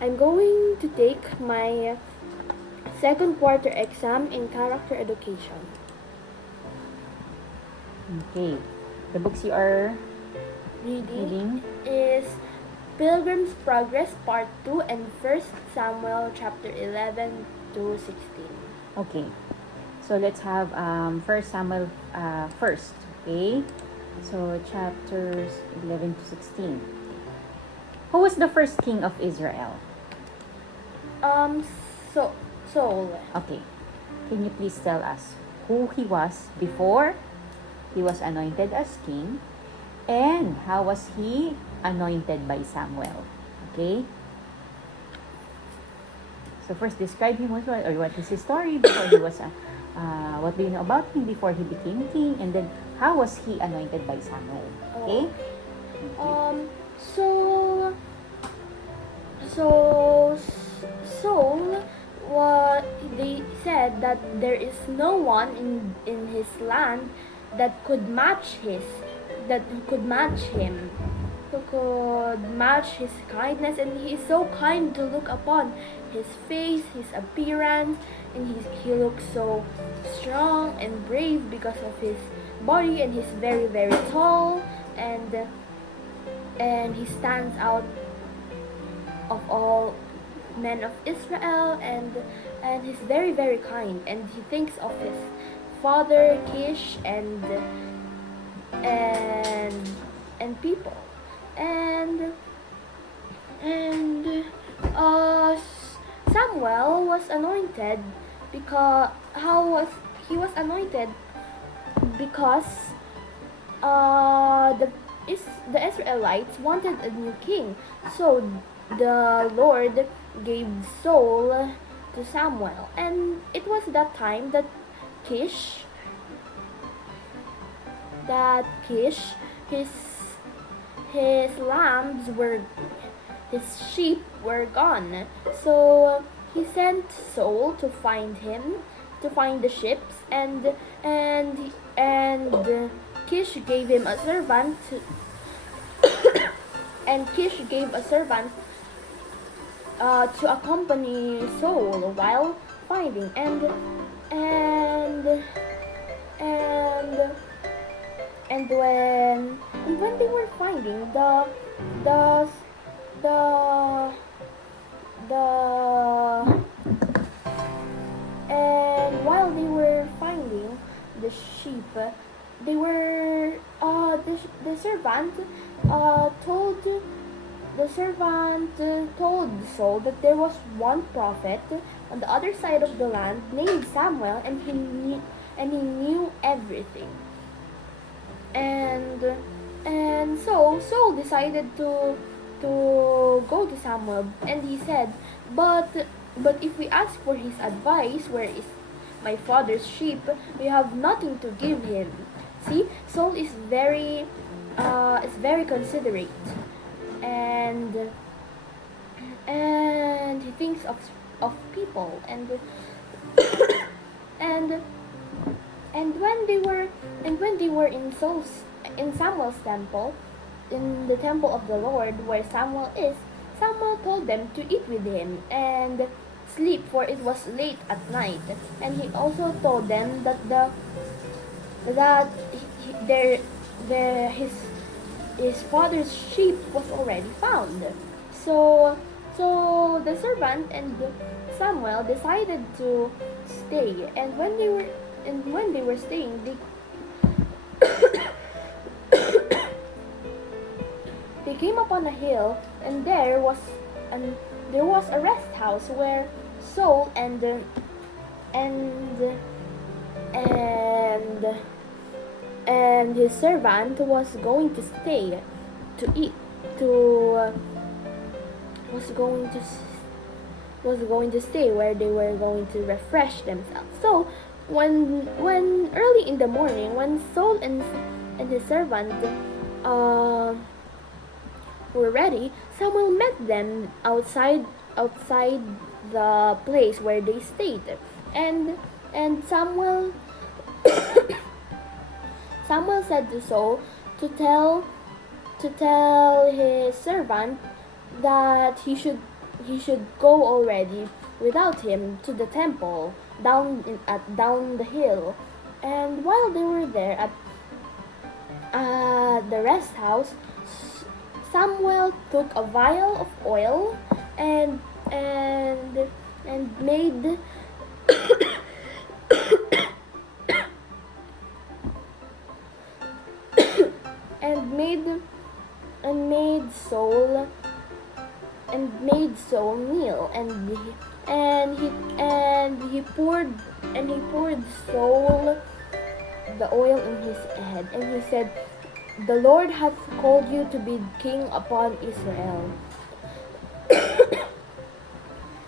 I'm going to take my second quarter exam in character education. Okay. The books you are Reading is Pilgrim's Progress Part 2 and 1 Samuel chapter 11 to 16. Okay. So let's have First Samuel first. Okay. So chapters 11 to 16. Who was the first king of Israel? So Saul. Okay. Can you please tell us who he was before he was anointed as king, and how was he anointed by Samuel? Okay. So first, describe him, what is his story before he was what do you know about him before he became king, and then how was he anointed by Samuel? Okay. So so Saul, what they said that there is no one in his land that could match him, who could match his kindness, and he is so kind to look upon. His face, his appearance, and he looks so strong and brave because of his body, and he's very very tall, and he stands out of all men of Israel, and he's very very kind, and he thinks of his father Kish and people, and Samuel was anointed because he was anointed because the Israelites wanted a new king, so the Lord gave Saul to Samuel, and it was that time that Kish, his lambs were, his sheep were gone. So he sent Saul to find the sheep, and Kish gave him a servant, and Kish gave a servant to accompany Saul while finding, and when they were finding the the and while they were finding the sheep, they were the servant told told Saul that there was one prophet on the other side of the land named Samuel, and he knew everything. And so Saul decided to go to Samuel, and he said, but if we ask for his advice, where is my father's sheep, we have nothing to give him. See, Saul is very considerate, and he thinks of people, and and when they were in Samuel's temple, in the temple of the Lord where Samuel is, Samuel told them to eat with him and sleep, for it was late at night. And he also told them that his father's sheep was already found. So the servant and Samuel decided to stay, and when they were staying, they came upon a hill, and there was a rest house where Saul and his servant was going to stay to eat was going to stay, where they were going to refresh themselves. So when early in the morning, when Saul and his servant were ready, Samuel met them outside the place where they stayed, and Samuel Samuel said to Saul to tell his servant that he should he should go already without him to the temple down the hill. And while they were there at the rest house, Samuel took a vial of oil and and and made and made and made Saul kneel, and he poured Saul the oil in his head, and he said, "The Lord hath called you to be king upon Israel."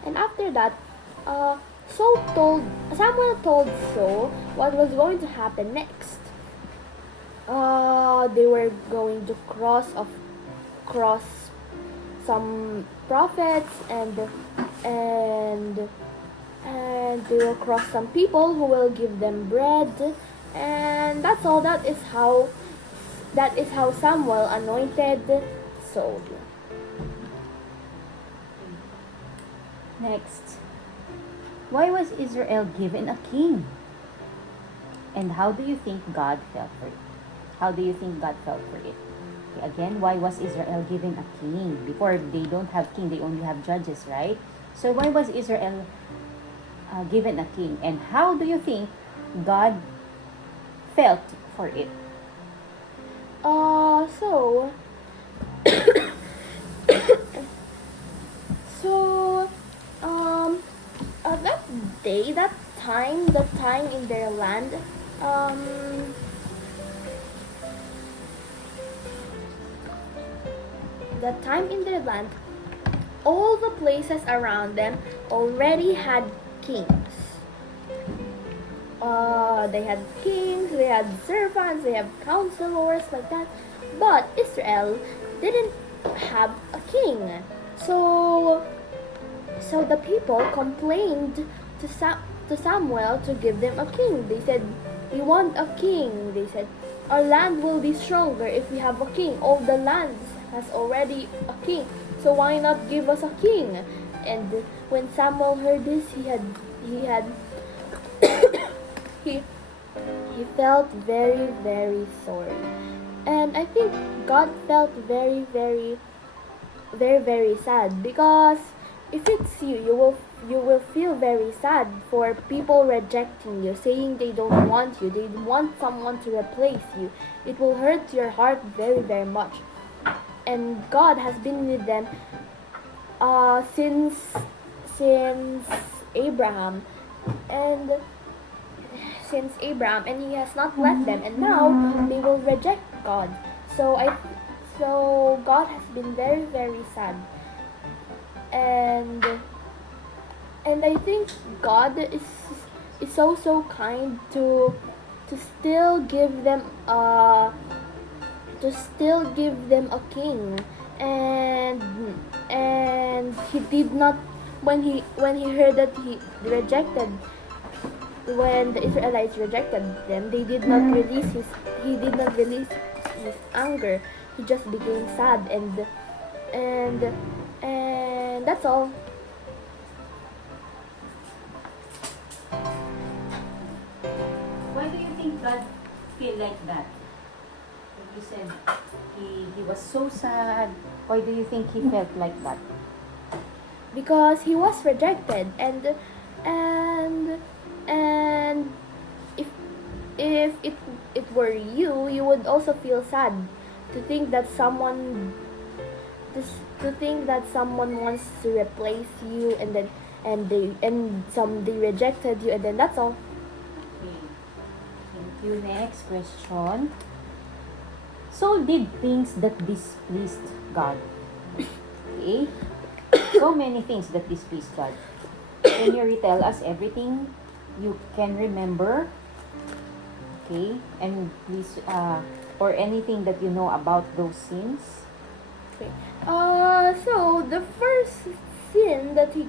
And after that, Samuel told Saul what was going to happen next. They were going to cross some prophets, and they will cross some people who will give them bread, and that's all. That is how Samuel anointed Saul. Next, why was Israel given a king? And how do you think God felt for it? How do you think God felt for it? Okay, again, why was Israel given a king? Before, they don't have king, they only have judges, right? So why was Israel given a king? And how do you think God felt for it? So so that day, that time in their land, all the places around them already had kings. They had kings, they had servants, they had counselors, like that. But Israel didn't have a king. So the people complained to Samuel to give them a king. They said, "We want a king." They said, "Our land will be stronger if we have a king. All the lands has already a king. So why not give us a king?" And when Samuel heard this, he felt very, very sorry. And I think God felt very, very, very, very sad, because if it's you, you will feel very sad for people rejecting you, saying they don't want you, they want someone to replace you. It will hurt your heart very, very much. And God has been with them since Abraham, and He has not left them, and now they will reject God. So God has been very, very sad, and I think God is so kind to still give them a king, and he did not, when he heard that when the Israelites rejected them, he did not release his anger. He just became sad, and that's all. Why do you think God feel like that? You said he was so sad. Why do you think he felt like that? Because he was rejected, and if it were you, you would also feel sad to think that someone wants to replace you, and then they rejected you, and then that's all. Okay. Thank you. Next question. Saul did things that displeased God. Okay? So many things that displeased God. Can you retell us everything you can remember? Okay? And please, or anything that you know about those sins? Okay. So the first sin that he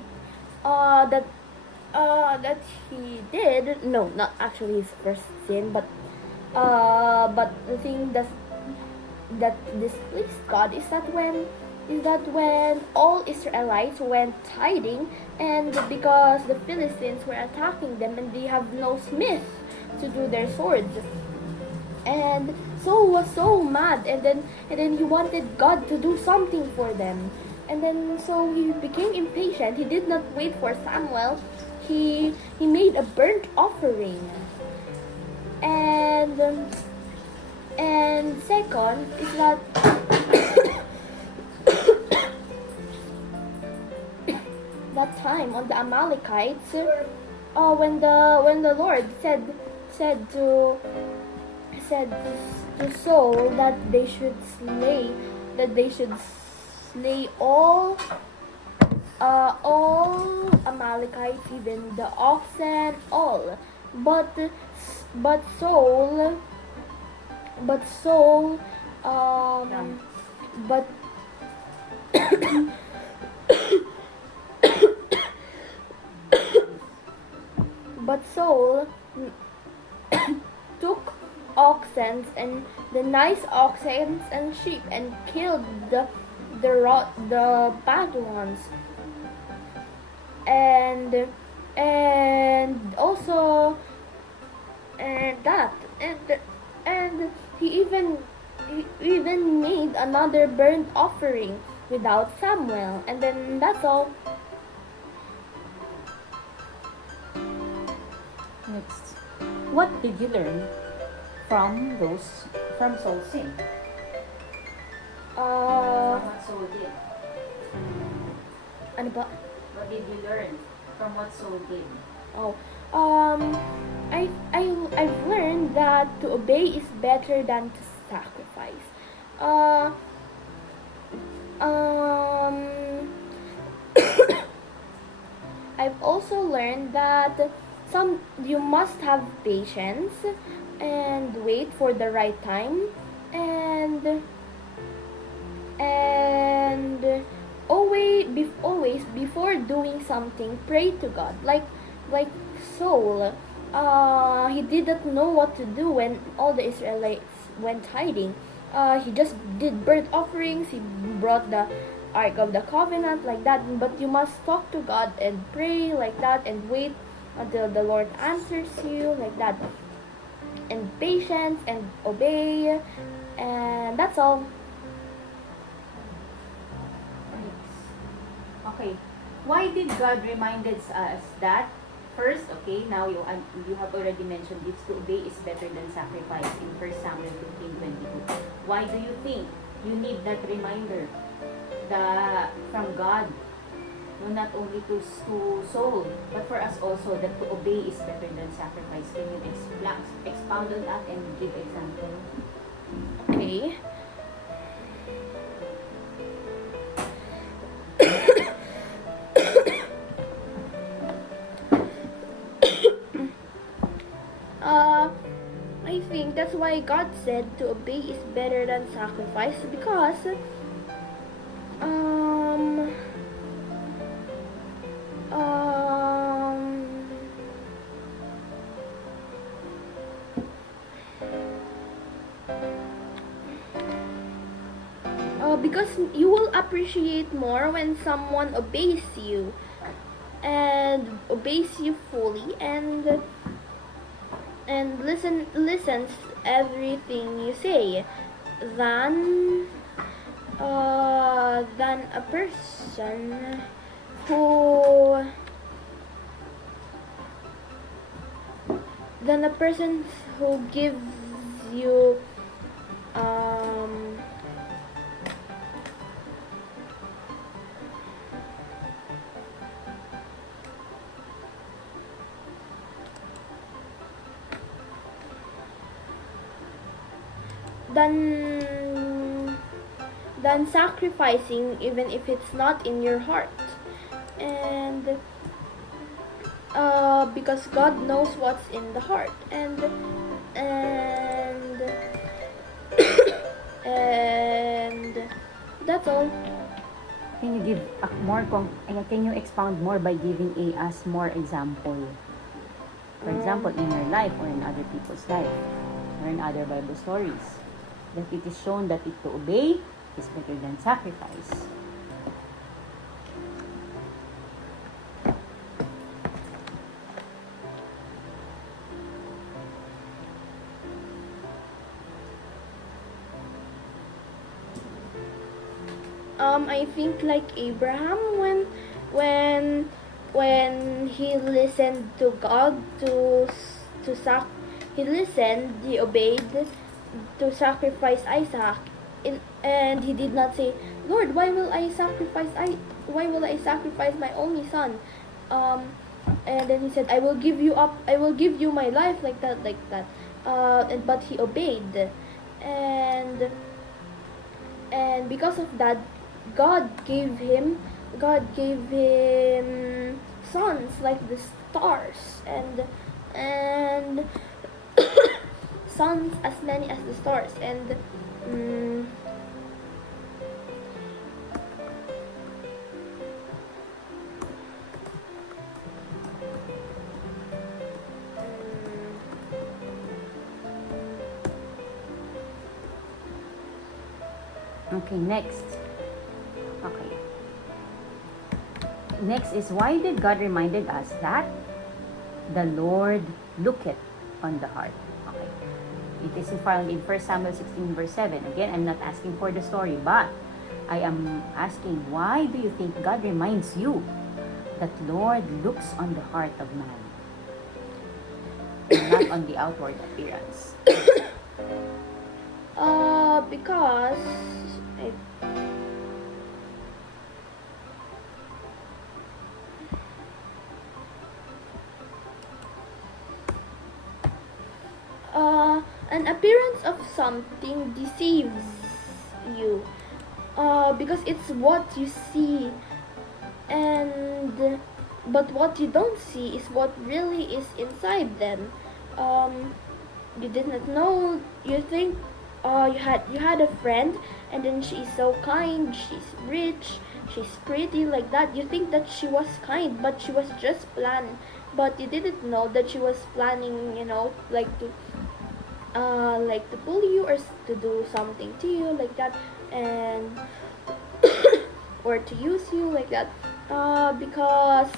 did, no, not actually his first sin, but the thing that displeased God is that when is that when all Israelites went hiding, and because the Philistines were attacking them and they have no smith to do their swords, and Saul was so mad, and then he wanted God to do something for them, and then so he became impatient. He did not wait for Samuel. He made a burnt offering, and second is that that time on the Amalekites, when the Lord said to said to Saul that they should slay all Amalekites, even the oxen, all. But but Saul but Saul but but Saul took oxen and the nice oxen and sheep and killed the bad ones, and also and he even made another burnt offering without Samuel, and then that's all. Next. What did you learn from Saul's sin? From what Saul did? Ano ba? What did you learn from what Saul did? Oh, I've learned that to obey is better than to sacrifice. Uh, um, I've also learned that you must have patience and wait for the right time, and always before doing something, pray to God. Like Saul, he didn't know what to do when all the Israelites went hiding. He just did burnt offerings. He brought the Ark of the Covenant like that. But you must talk to God and pray like that and wait until the Lord answers you like that. And patience and obey, and that's all. Okay. Why did God reminded us that first? Okay, now you have already mentioned this, to obey is better than sacrifice in 1 Samuel 15:22. Why do you think you need that reminder from God? No, not only to Saul, but for us also, that to obey is better than sacrifice. Can you expound on that and give example? Okay. I think that's why God said to obey is better than sacrifice, because um um because you will appreciate more when someone obeys you and obeys you fully, and listens everything you say, than a person who gives you than sacrificing, even if it's not in your heart. And because God knows what's in the heart, and and that's all. Can you give can you expound more by giving us more example? For example, in your life or in other people's life or in other Bible stories, that it is shown that to obey is better than sacrifice. I think like Abraham when when he listened to God to he listened, he obeyed to sacrifice Isaac, and he did not say, Lord, why will I sacrifice my only son? Um, and then he said, I will give you up, I will give you my life, like that, like that. But he obeyed, and and because of that, God gave him God gave him sons like the stars, and sons as many as the stars, and mm, Okay, next. Okay. Next is, why did God reminded us that the Lord looketh on the heart? Okay. It is found in 1 Samuel 16 verse 7. Again, I'm not asking for the story, but I am asking, why do you think God reminds you that Lord looks on the heart of man, and not on the outward appearance? because an appearance of something deceives you, because it's what you see, and but what you don't see is what really is inside them. You did not know. You think you had a friend, and then she is so kind, she's rich, she's pretty, like that. You think that she was kind, but she was just planning. But you didn't know that she was planning, like to pull you, or to do something to you, like that, and or to use you, like that, because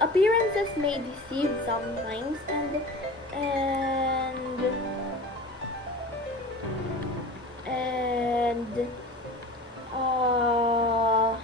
appearances may deceive sometimes, and and uh,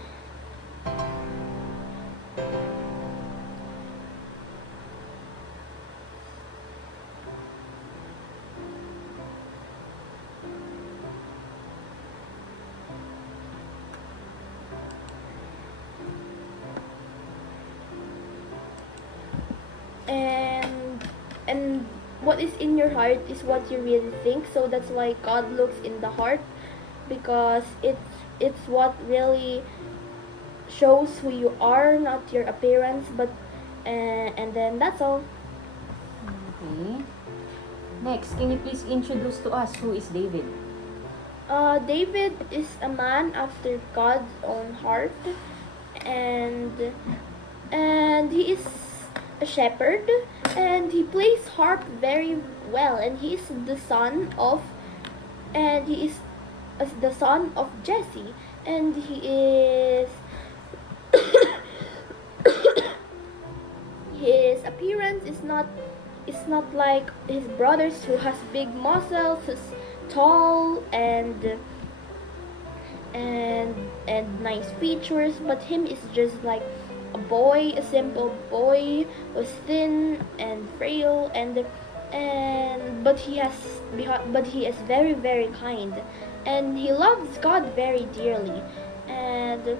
and and what is in your heart is what you really think. So that's why God looks in the heart, because it's what really shows who you are, not your appearance. But and then that's all. Okay. Next, can you please introduce to us who is David? David is a man after God's own heart, and he is a shepherd, and he plays harp very well, and he is the son of Jesse, and he is his appearance is not like his brothers, who has big muscles, who's tall and nice features, but him is just like a simple boy, who's thin and frail, but he is very, very kind, and he loves God very dearly, and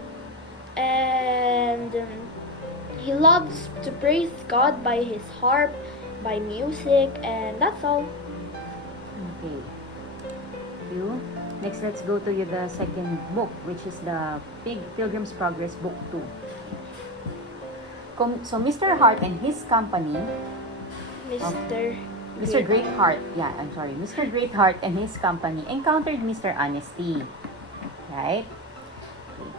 he loves to praise God by his harp, by music, and that's all. Okay. Thank you. Next, let's go to the second book, which is the Pilgrim's Progress, Book 2. So, Mr. Hart and his company... Mr. Greatheart, Mr. Greatheart and his company encountered Mr. Honesty. Right? Okay.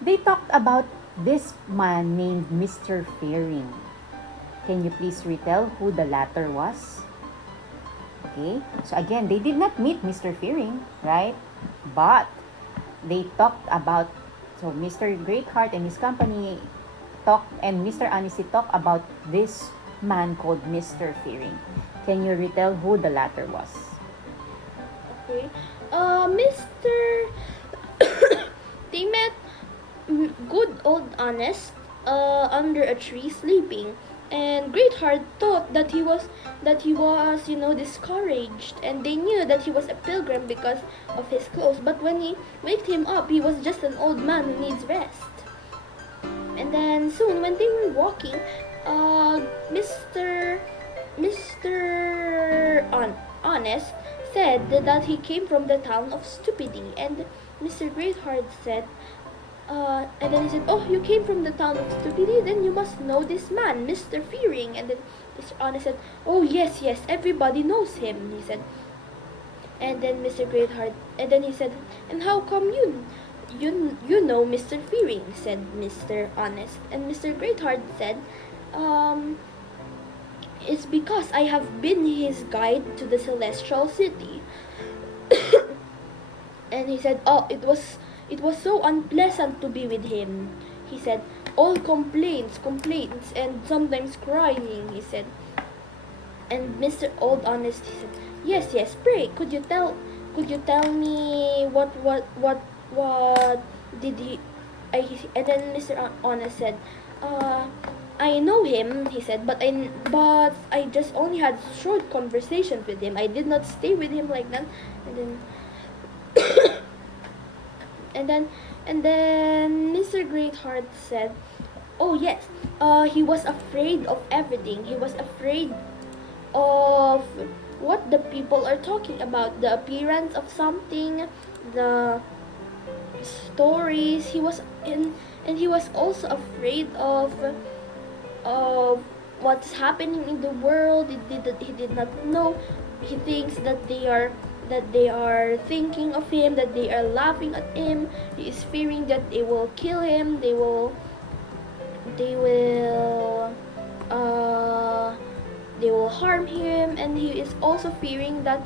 They talked about this man named Mr. Fearing. Can you please retell who the latter was? Okay, so again, they did not meet Mr. Fearing, right? But they talked about, so Mr. Greatheart and his company talked, and Mr. Honesty talked about this man called Mr. Fearing. Can you retell who the latter was? Okay. Mr. They met good old Honest under a tree sleeping, and Greatheart thought that he was discouraged, and they knew that he was a pilgrim because of his clothes. But when he waked him up, he was just an old man who needs rest. And then soon, when they were walking, Mr. Honest said that he came from the town of Stupidity, and Mr. Greatheart said, and then he said, "Oh, you came from the town of Stupidity? Then you must know this man, Mr. Fearing." And then Mr. Honest said, "Oh, yes, everybody knows him," he said. And then Mr. Greatheart, and then he said, "And how come you know Mr. Fearing?" said Mr. Honest. And Mr. Greatheart said, "It's because I have been his guide to the Celestial City." And he said, "Oh, it was so unpleasant to be with him," he said. "All complaints, and sometimes crying," he said. And Mr. Old Honest, he said, Yes, pray, could you tell me what did he..." And then Mr. Honest said, "I know him," he said, but I just only had short conversations with him. I did not stay with him like that." And then and then Mr. Greatheart said, "Oh yes, he was afraid of everything. He was afraid of what the people are talking about, the appearance of something, the stories. He was in, and he was also afraid of what's happening in the world. He did not know. He thinks that they are thinking of him, that they are laughing at him. He is fearing that they will kill him. They will harm him, and he is also fearing that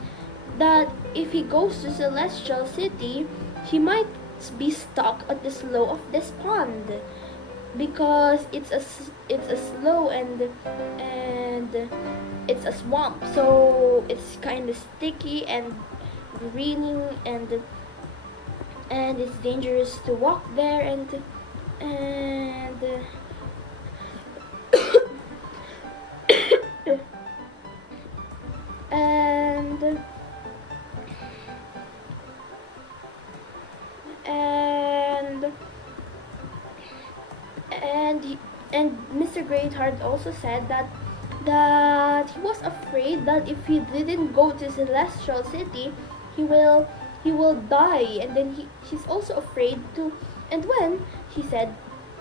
if he goes to Celestial City, he might be stuck at the slough of this pond, because it's a slough and it's a swamp, so it's kind of sticky and greening, and it's dangerous to walk there, and and Mr. Greatheart also said that he was afraid that if he didn't go to Celestial City, he will die, and then he's also afraid to. And when he said,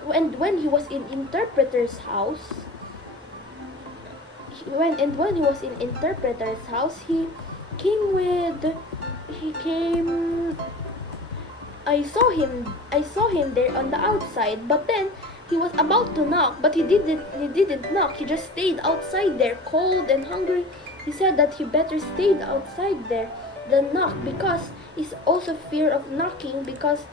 when he was in Interpreter's house, when he was in Interpreter's house, he came. I saw him there on the outside, but then he was about to knock, but he didn't knock. He just stayed outside there, cold and hungry. He said that he better stayed outside there than knock, because he's also fear of knocking, because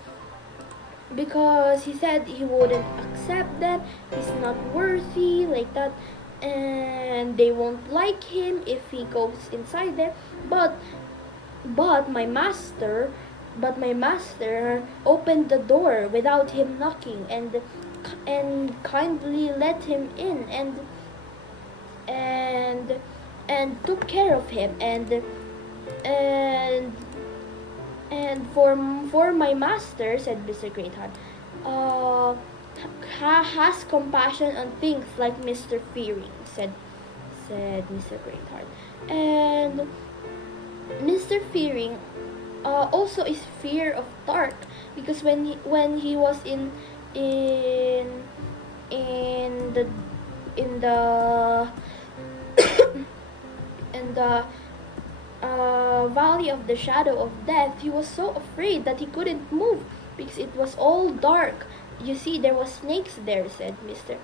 he said he wouldn't accept them. He's not worthy, like that, and they won't like him if he goes inside there. But my master opened the door without him knocking, and kindly let him in, and took care of him, and for my master, said Mr. Greatheart, has compassion on things like Mr. Fearing, said Mr. Greatheart. And Mr. Fearing also is fear of dark, because when he was in the valley of the shadow of death, he was so afraid that he couldn't move because it was all dark. You see, there was snakes there, said Mr.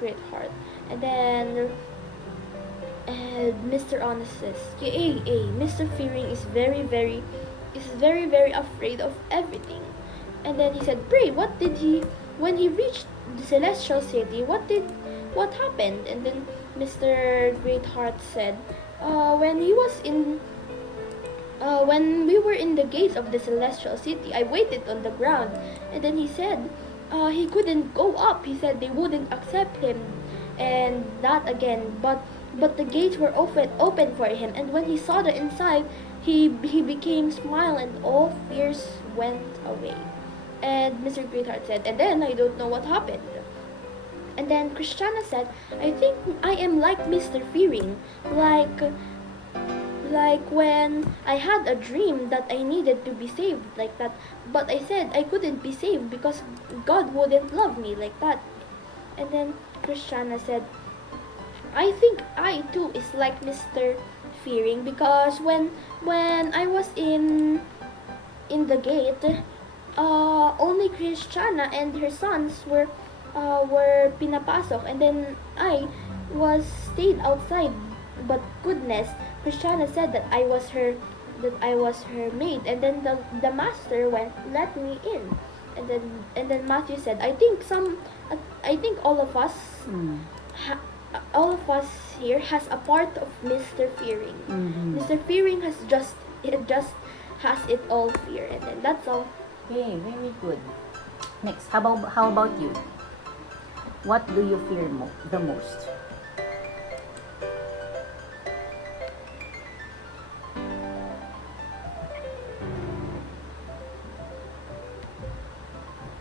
Greatheart. And Mr. Honest says, Mr. Fearing is very afraid of everything. And then he said, Pray, when he reached the celestial city, what happened? And then Mr. Greatheart said, when he was in when we were in the gates of the celestial city, I waited on the ground. And then he said, he couldn't go up. He said they wouldn't accept him, and that again. But the gates were open for him. And when he saw the inside, he became smile, and all fears went away. And Mr. Greatheart said, and then I don't know what happened. And then Christiana said, I think I am like Mr. Fearing, like when I had a dream that I needed to be saved like that, but I said I couldn't be saved because God wouldn't love me like that. And then Christiana said, I think I too is like Mr. Fearing, because when I was in the gate, only Christiana and her sons were pinapasok, and then I was stayed outside. But goodness, Christiana said that I was her maid, and then the master let me in. And then Matthew said, I think all of us all of us here has a part of Mr. Fearing. Mm-hmm. Mr. Fearing has just has it all fear. And then that's all. Okay, very good. Next, how about you? What do you fear the most?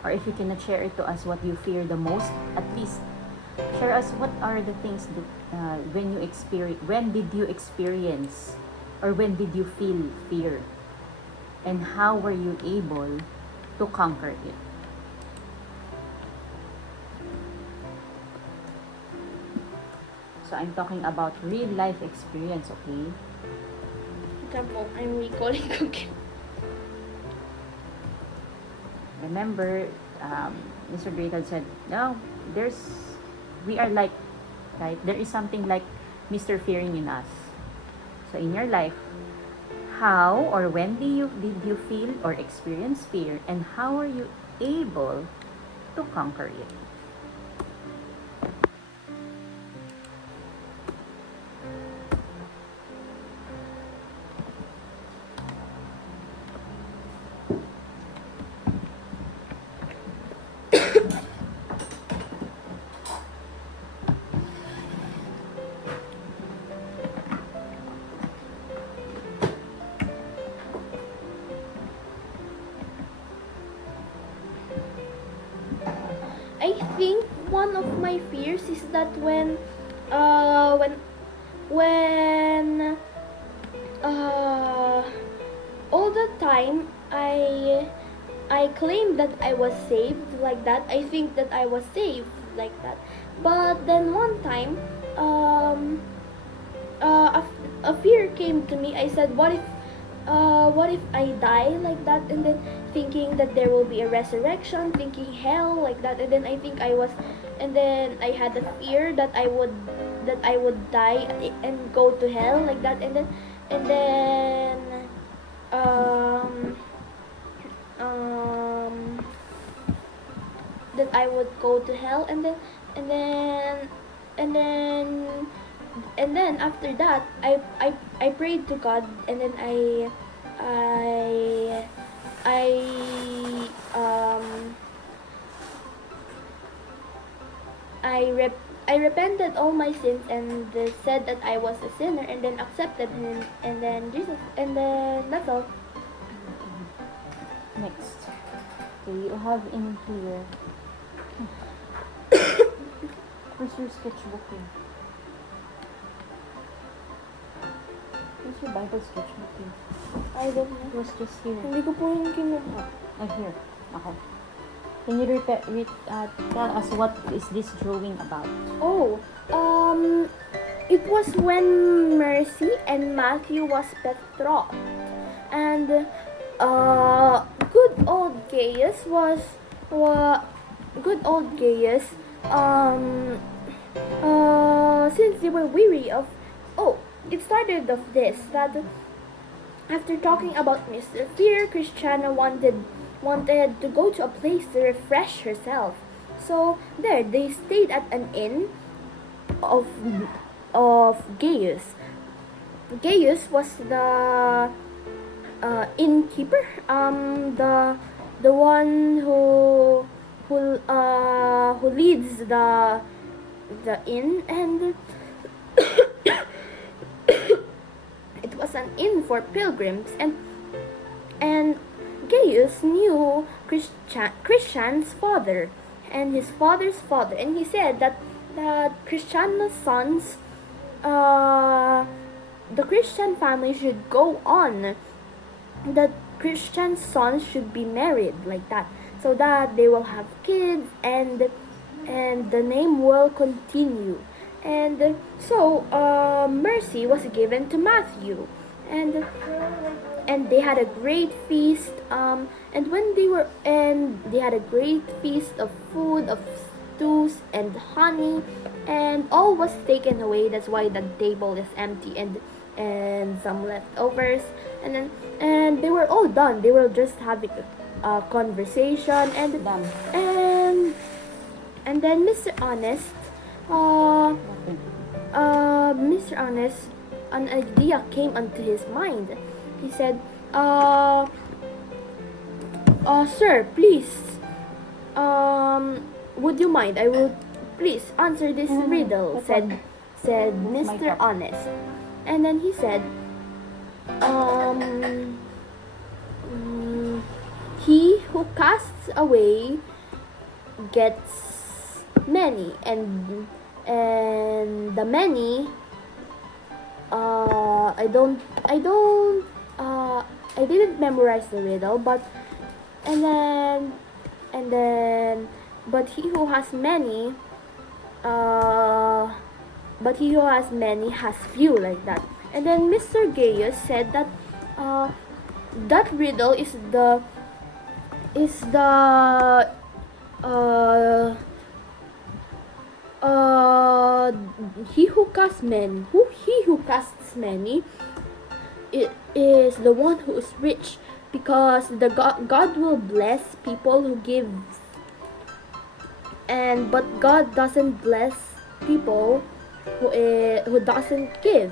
Or if you cannot share it to us what you fear the most, at least share us what are the things that, when did you experience or when did you feel fear, and how were you able to conquer it? So I'm talking about real life experience, okay? Example, I'm recalling again. Remember, Mr. Greatheart said, no, we are like, right? There is something like Mr. Fearing in us. So in your life, how or when did you feel or experience fear, and how are you able to conquer it? I think one of my fears is that when all the time I claimed that I was saved like that. I think that I was saved like that. But then one time, a fear came to me. I said, what if I die like that? And then thinking that there will be a resurrection, thinking hell like that. And then and then I had a fear that I would die and go to hell like that. And then that I would go to hell. And then after that I prayed to God. And then I repented all my sins and said that I was a sinner, and then accepted him, and then Jesus, and then that's all. Next. Okay, you have in here. Where's your sketchbook here? Where's your Bible sketchbook here? I don't know. It was just here. Hindi ko po yung kinuha. Here. Okay. Can you tell us what is this drawing about? Oh, it was when Mercy and Matthew was betrothed, and good old Gaius since they were weary of, oh, it started of this that after talking about Mr. Fear, Christiana wanted to go to a place to refresh herself. So there they stayed at an inn of Gaius. Gaius was the innkeeper, the one who leads the inn, and it was an inn for pilgrims, and Gaius knew Christian's father and his father's father, and he said that Christiana's sons, the Christian family should go on, that Christian sons should be married like that, so that they will have kids, and the name will continue. And so mercy was given to Matthew, and they had a great feast. And they had a great feast of food, of stews and honey, and all was taken away. That's why the table is empty, and some leftovers. And they were all done. They were just having a conversation, and Done. and then Mr. Honest, an idea came unto his mind. He said, "Sir, please, would you mind? I will please answer this riddle," said Mr. Honest. And then he said, "He who casts away gets many, and the many, I didn't memorize the riddle, but and then but he who has many has few," like that. And then Mr. Gaius said that that riddle is the he who casts many, it is the one who is rich, because the God will bless people who give, but God doesn't bless people who doesn't give.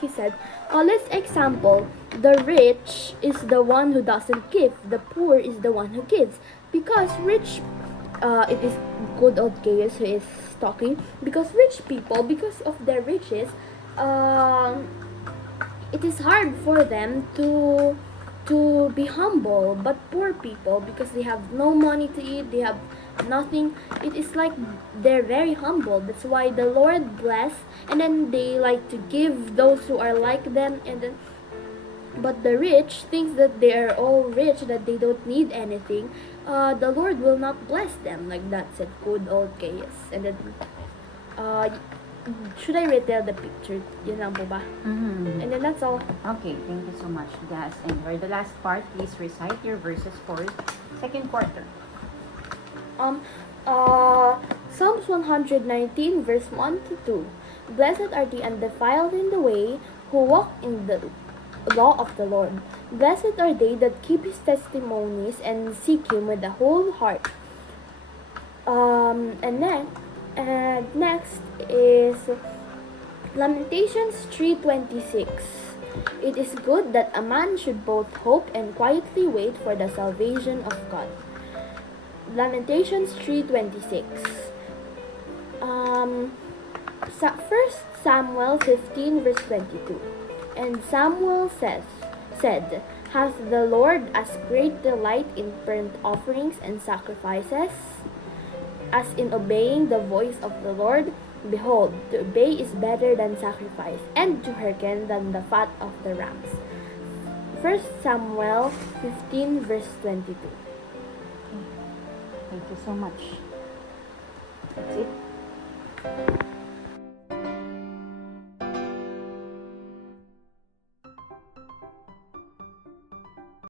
He said, let's example, the rich is the one who doesn't give, the poor is the one who gives, because rich, it is good old Gaius who is talking, because rich people, because of their riches, it is hard for them to be humble. But poor people, because they have no money to eat, they have nothing, it is like they're very humble. That's why the Lord bless, and then they like to give those who are like them, and then but the rich thinks that they are all rich, that they don't need anything. The Lord will not bless them, like that, said good old Gaius. And then should I retell the picture? Yun lang po ba? Mm-hmm. And then that's all. Okay, thank you so much, Gas. And for the last part, please recite your verses for second quarter. Psalms 119 verse 1 to 2. Blessed are the undefiled in the way, who walk in the law of the Lord. Blessed are they that keep his testimonies and seek him with the whole heart. And next is Lamentations 3:26. It is good that a man should both hope and quietly wait for the salvation of God. Lamentations 3:26. 1 Samuel 15 verse 22. And Samuel said, "Hath the Lord as great delight in burnt offerings and sacrifices as in obeying the voice of the Lord? Behold, to obey is better than sacrifice, and to hearken than the fat of the rams." 1 Samuel 15 verse 22. Thank you so much. That's it.